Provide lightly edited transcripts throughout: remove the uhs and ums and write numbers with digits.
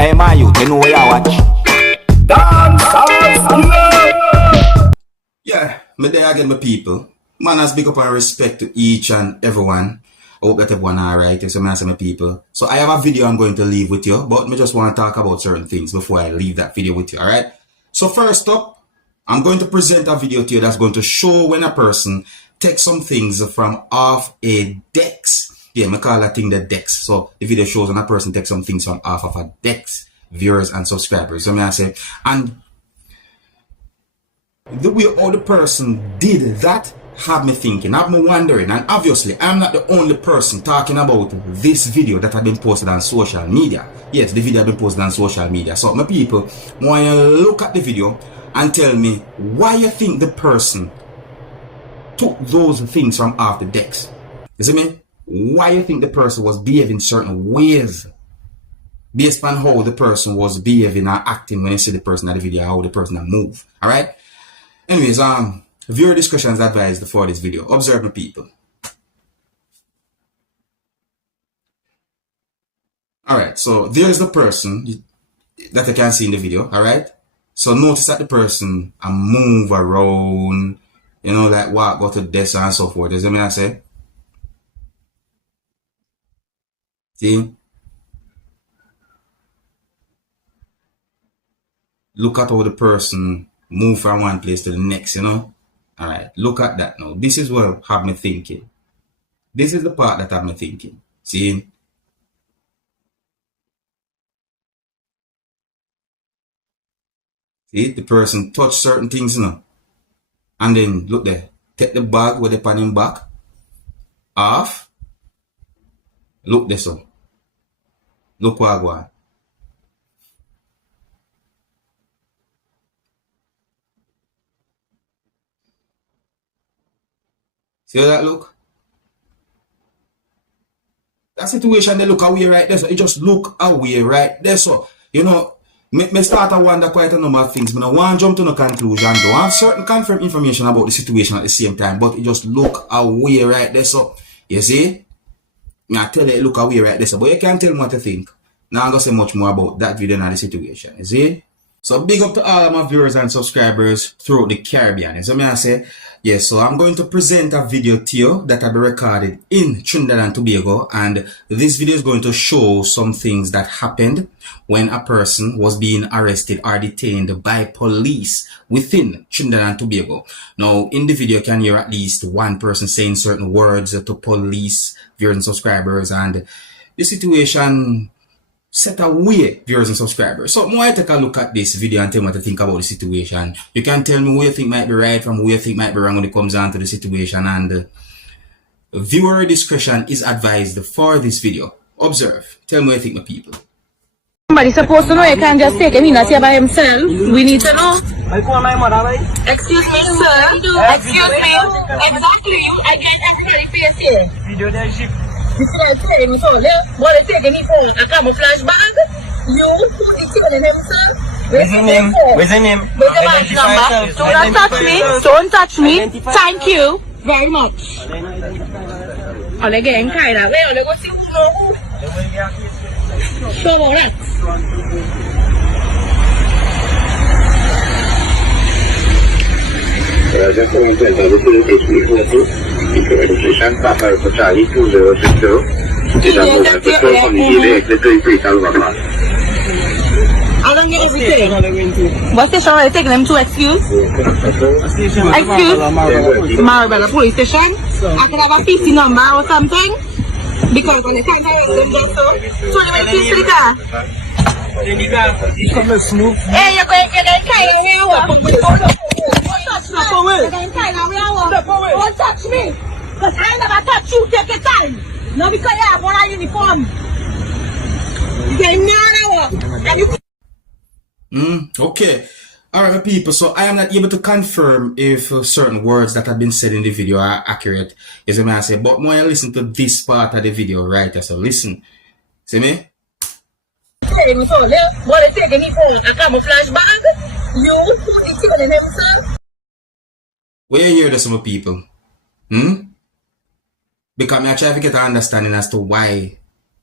Hey, my youth, you know where you watch? Dancehall skilla. Yeah, me there again, my people. Manners, big up and respect to each and everyone. I hope that everyone alright. So, my people. So, I have a video I'm going to leave with you, but me just want to talk about certain things before I leave that video with you, alright? So, first up, I'm going to present a video to you that's going to show when a person takes some things from off a dex. Yeah, me call that thing the dex. So, the video shows when a person takes some things from off of a dex. Viewers and subscribers. So, I say, and the way all the person did that had me thinking, had me wondering, and obviously I'm not the only person talking about this video that had been posted on social media. Yes, the video had been posted on social media. So my people, want you look at the video and tell me why you think the person took those things from off the decks. You see me? Why you think the person was behaving certain ways based on how the person was behaving or acting when you see the person at the video, how the person move. Alright? Anyways, viewer discretion is advised for this video. Observe the people. Alright, so there's the person that you can see in the video, alright? So notice that the person move around, you know, like walk, go to desk and so forth. Does that mean I say? See? Look at how the person move from one place to the next, you know? Alright, look at that now. This is what have me thinking. This is the part that have me thinking. See? See? The person touch certain things, you know? And then, look there. Take the bag with the pan in back. Off. Look there, so. Look what I go. See how that look? That situation, they look away right there. So it just look away right there. So, you know, me start to wonder quite a number of things. I don't want to jump to no conclusion. Don't have certain confirmed information about the situation at the same time. But it just look away right there. So, you see? I tell you, it look away right there. So, but you can't tell me what to think. Now I'm going to say much more about that video and the situation. You see? So big up to all of my viewers and subscribers throughout the Caribbean. So I say, yes, so I'm going to present a video to you that will be recorded in Trinidad and Tobago, and this video is going to show some things that happened when a person was being arrested or detained by police within Trinidad and Tobago. Now, in the video, you can hear at least one person saying certain words to police, viewers and subscribers, and the situation set away viewers and subscribers. So I take a look at this video and tell me what to think about the situation. You can tell me what you think might be right from what you think might be wrong when it comes down to the situation, and viewer discretion is advised for this video. Observe. Tell me what you think, my people. Somebody's supposed to know. You can't just take him in here by himself. We need to know. Excuse me, sir. Excuse me. Exactly. You again, everybody face here. Video that ship. You see that saying, so what they taking me for a camouflage bag? You who detaining him, sir? Where's the name? Where's the name? Where's the badge number? Don't touch me. Don't touch me. Thank you very much. Oh, they getting kind of way. Oh, they go see who. Show about that. I don't get everything. What station are they taking them to? Excuse? Excuse? Marabella police station? I could have a PC number or something? Because when they can't arrest them just so they make peace to the car. Hey, you're going to get that kind of here. Don't touch me, because I never touch you. Take your time. No, because you have one on uniform. You get mad. Okay. Alright, people. So I am not able to confirm if certain words that have been said in the video are accurate. As I may say, but when you listen to this part of the video, right? So listen. See me? What they taking me for a camouflage bag? You who detaining him, sir? Where you hear this, some people? Because I try to get an understanding as to why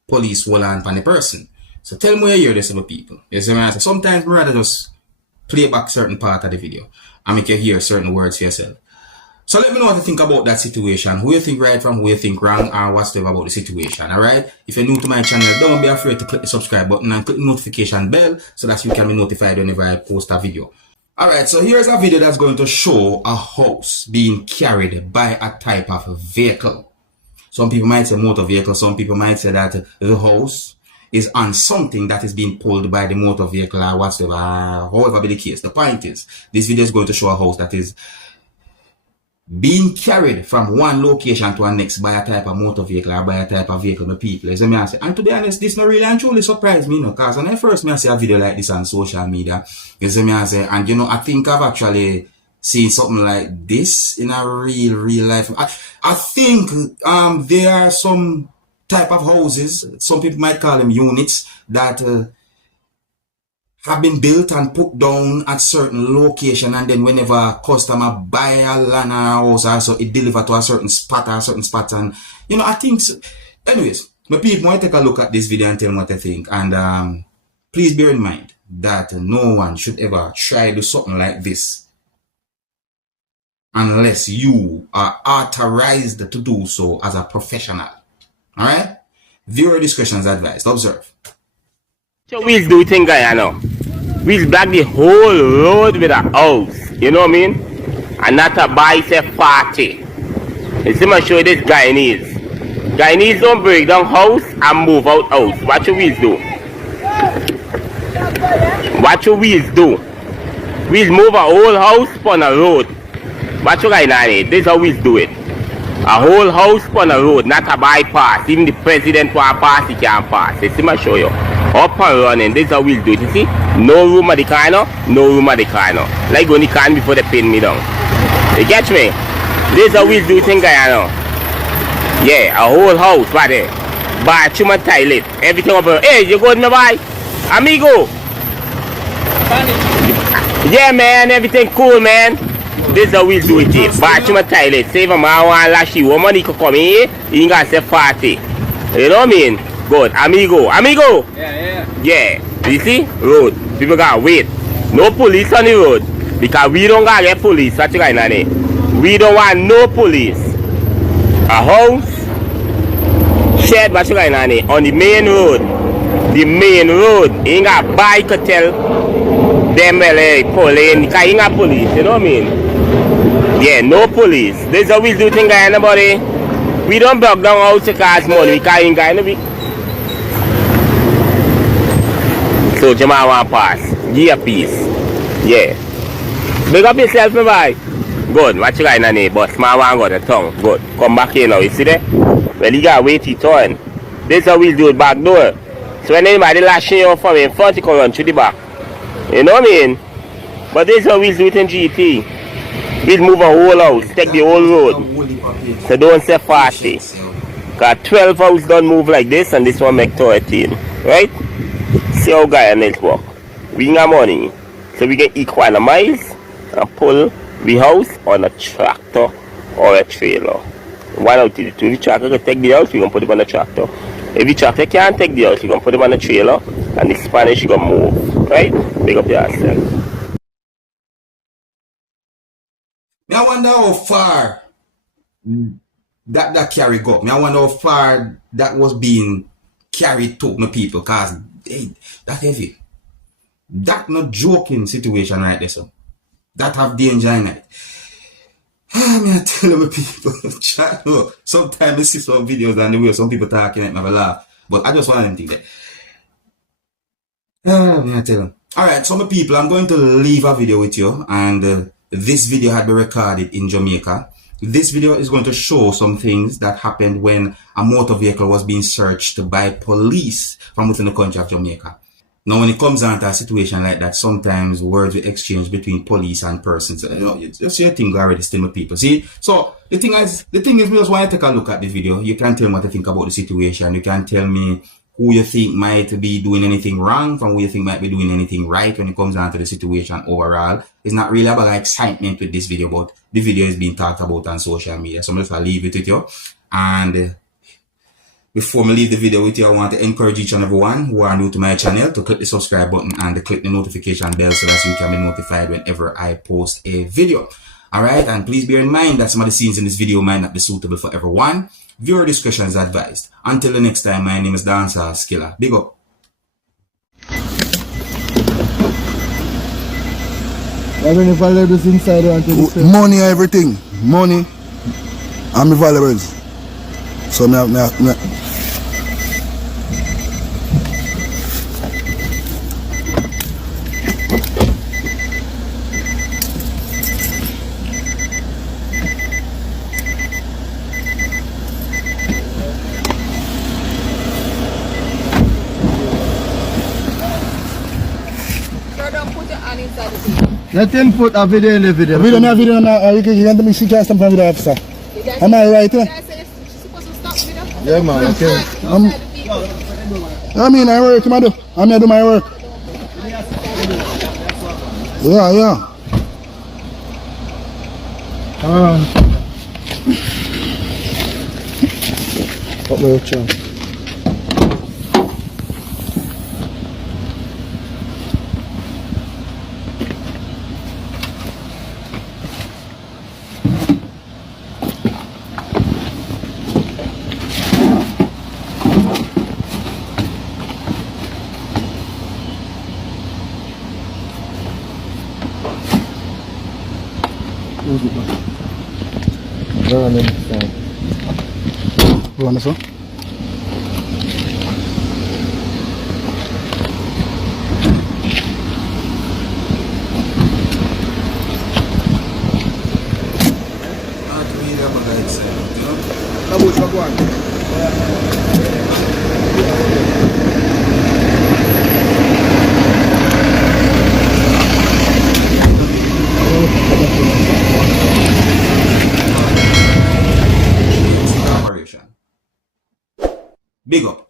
police will on the person. So tell me where you hear this, people. You see what I say? Sometimes I rather just play back certain part of the video and make you hear certain words for yourself. So let me know what you think about that situation. Who you think right from, who you think wrong, or whatever about the situation. Alright? If you're new to my channel, don't be afraid to click the subscribe button and click the notification bell so that you can be notified whenever I post a video. Alright, so here's a video that's going to show a house being carried by a type of vehicle. Some people might say motor vehicle, some people might say that the house is on something that is being pulled by the motor vehicle or whatever, however be the case. The point is, this video is going to show a house that is being carried from one location to the next by a type of motor vehicle or by a type of vehicle, my people. As I say, and to be honest, this not really and truly surprised me, because when I first see a video like this on social media, as I say, and I think I've actually seen something like this in a real life. I think there are some type of houses, some people might call them units, that have been built and put down at certain location, and then whenever a customer buy a land or a house, also it deliver to a certain spot, and I think so. Anyways, my people, want to take a look at this video and tell me what I think, and please bear in mind that no one should ever try to do something like this unless you are authorized to do so as a professional. Alright? Viewer discretion is advised. Observe. So we'll do thing, guy, we'll block the whole road with a house. You know what I mean? And not a bicep party. You see me show you this Guyanese. Guyanese don't break down house and move out house. What your wheels do? What your wheels do? Wheels move a whole house on a road. What you guys need? This is how wheels do it. A whole house on a road, not a bypass. Even the president want pass, he can't pass. You see me show you. Up and running, this is how we'll do it. You see? No room at the corner, no room at the corner. Like when you can before they pin me down. You get me? This is how we'll do things, Guyana. Yeah, a whole house, right there. Bathroom and toilet. Everything up there. Hey, you good, my boy? Amigo? Yeah, man, everything cool, man. This is how we'll do it, G. Bathroom and toilet. Save a man one last year. One money could come in here, you ain't gonna say 40. You know what I mean? Good. Amigo. Amigo? Yeah. You see? Road. People gotta wait. No police on the road. Because we don't gotta get police. What you got in there? We don't want no police. A house. Shed. What you got in there? On the main road. The main road. You ain't got bike to tell them police. Because you ain't got police. You know what I mean? Yeah, no police. This is how we do things, guy, buddy. We don't block down house to cause money. We can't guy, no be. So Jamal want pass. Give a piece. Yeah. Big up yourself, my boy. Good. Watch you guys in the bus. Man want go the tongue. Good. Come back here now. You see there? Well, you gotta wait his turn. This is how we do it back door. So when anybody lashing you from in front, you can run through the back. You know what I mean? But this is how we do it in GT. We'll move a whole house. Take the whole road. So don't say 40. Because 12 houses don't move like this, and this one make 13. Right? See how Guyanese work. We got money, so we can economize and pull the house on a tractor or a trailer. One out of the two. The tractor can take the house, we can put it on the tractor. If the tractor can't take the house, we can put it on the trailer, and the Spanish can move. Right? Big up yourself. I wonder how far that carry go. I wonder how far that was being carried to my people, because hey, that heavy. That not joking situation right there, so. That have danger in it. I tell my people, sometimes I see some videos and the way some people talking and I have a laugh. But I just want them to think that. I tell them. Alright, so my people, I'm going to leave a video with you, and this video had been recorded in Jamaica. This video is going to show some things that happened when a motor vehicle was being searched by police from within the country of Jamaica. Now, when it comes down to a situation like that, sometimes words will exchange between police and persons. You know, you see a thing already still with people. See? So, the thing is, we just want to take a look at the video. You can tell me what you think about the situation. You can tell me who you think might be doing anything wrong from who you think might be doing anything right when it comes down to the situation overall. It's not really about excitement with this video, but the video is being talked about on social media. So I'm just going to leave it with you. And Before me leave the video with you, I want to encourage each and everyone who are new to my channel to click the subscribe button and to click the notification bell so that you can be notified whenever I post a video. Alright, and please bear in mind that some of the scenes in this video might not be suitable for everyone. Viewer discretion is advised. Until the next time, my name is Dancehall Skilla. Big up. Money, everything. Money and my valuables. So Let him put a video in the video. Video now, you can me see cast from the officer. Am I right? Yeah, man, okay. I mean, I work, I'm here do my work. Yeah. What my chance? Buona so? Big up.